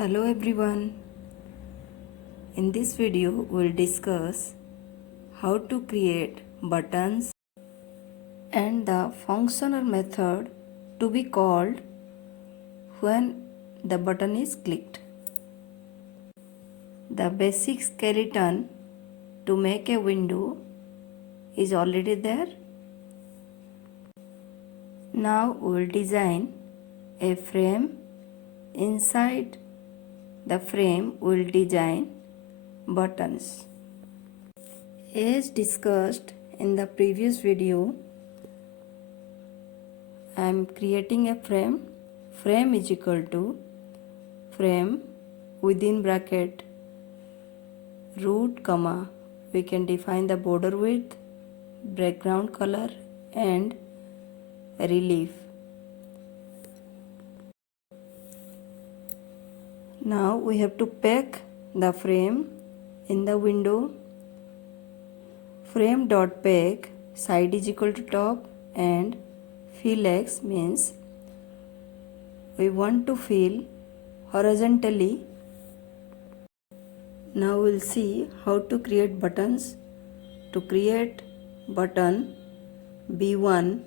Hello everyone. In this video we'll discuss how to create buttons and the function or method to be called when the button is clicked. The basic skeleton to make a window is already there. Now we'll design a frame. Inside the frame we'll design buttons. As discussed in the previous video, I am creating a frame. Frame is equal to frame within bracket root comma. We can define the border width, background color and relief. Now we have to pack the frame in the window. Frame dot pack side is equal to top and fill X means we want to fill horizontally. Now we'll see how to create buttons. To create button B1,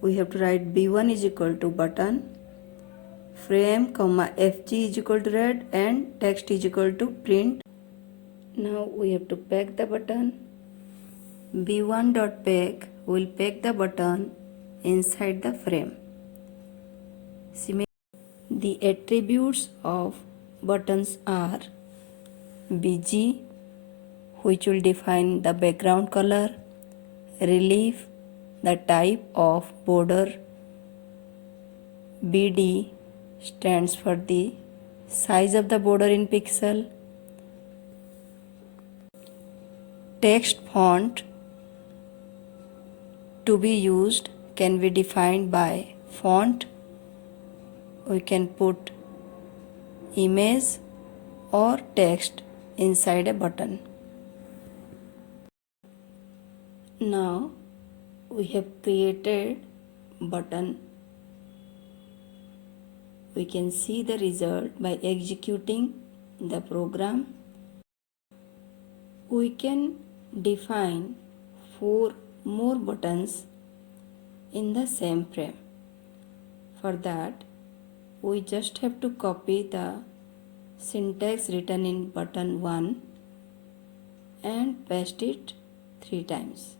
we have to write B1 is equal to button frame comma FG is equal to red and text is equal to print. Now we have to pack the button. B1 dot pack will pack the button inside the frame. The attributes of buttons are BG, which will define the background color, relief, the type of border, BD stands for the size of the border in pixel, text font to be used can be defined by font. We can put image or text inside a button. Now we have created button. We can see the result by executing the program. We can define 4 more buttons in the same frame. For that, we just have to copy the syntax written in button 1 and paste it 3 times.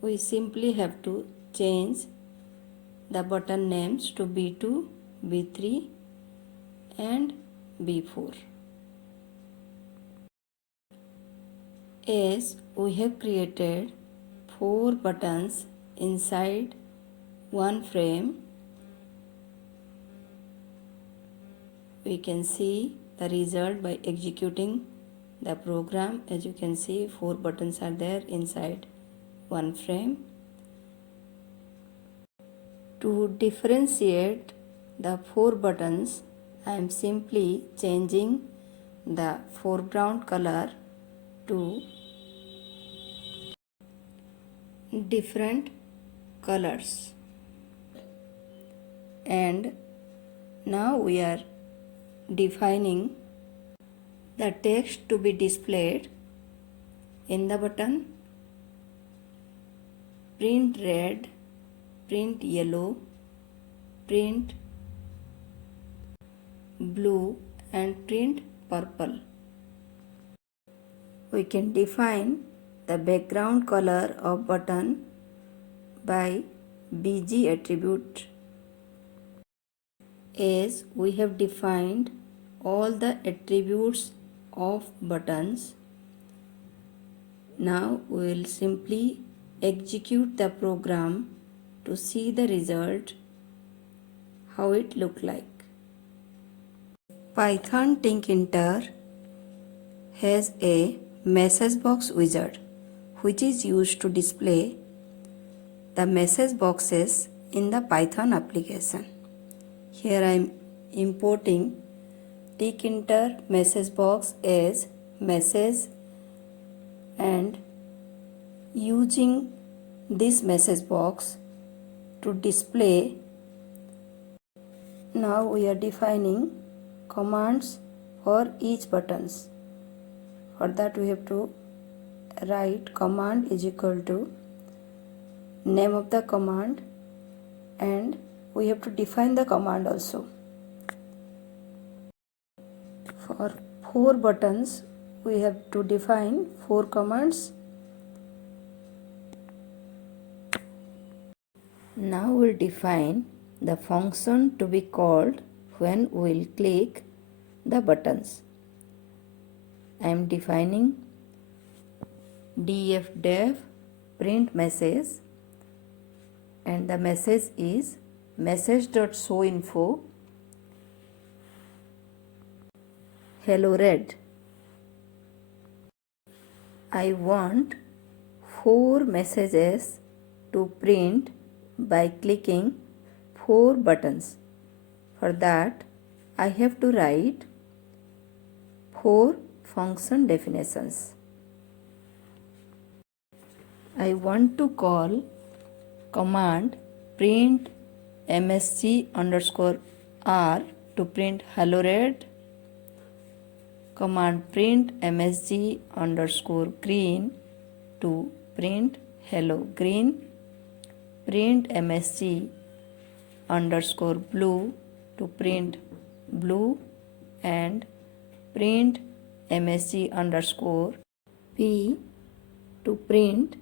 We simply have to change the button names to B2, B3 and B4. As we have created 4 buttons inside one frame, we can see the result by executing the program. As you can see, 4 buttons are there inside one frame. To differentiate the 4 buttons, I am simply changing the foreground color to different colors. And now we are defining the text to be displayed in the button. Print red, print yellow, print blue and print purple. We can define the background color of button by BG attribute. As we have defined all the attributes of buttons, now we will simply execute the program to see the result, how it look like. Python Tkinter has a message box wizard which is used to display the message boxes in the Python application. Here I am importing Tkinter message box as message and using this message box to display Now we are defining commands for each buttons. For that we have to write command is equal to name of the command, and we have to define the command also. For 4 buttons we have to define 4 commands. Now we'll define the function to be called when we'll click the buttons. I am defining dfdef print message, and the message is message.showInfo hello red. I want 4 messages to print by clicking 4 buttons. For that I have to write 4 function definitions. I want to call command print msg underscore r to print hello red, command print msg underscore green to print hello green, print msg underscore blue to print blue, and print msg underscore p to print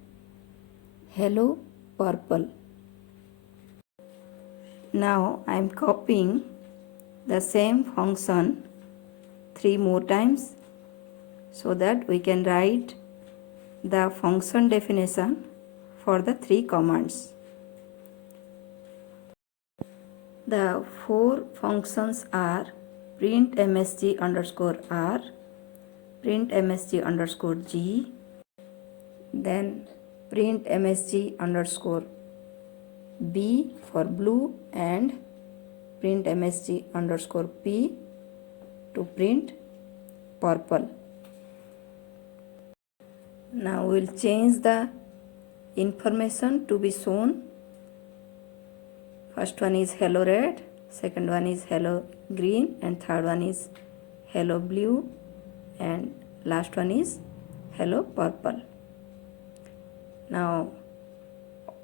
hello purple. Now I am copying the same function 3 more times so that we can write the function definition for the 3 commands. The 4 functions are print msg underscore r, print msg underscore g, then print msg underscore b for blue, and print msg underscore p to print purple. Now we'll change the information to be shown. First one is hello red, second one is hello green, and third one is hello blue, and last one is hello purple. Now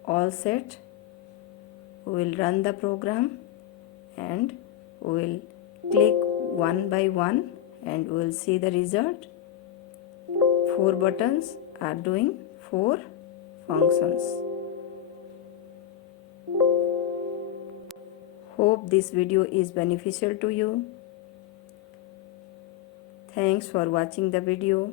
all set. We will run the program and we will click one by one and we will see the result. 4 buttons are doing 4 functions. Hope this video is beneficial to you. Thanks for watching the video.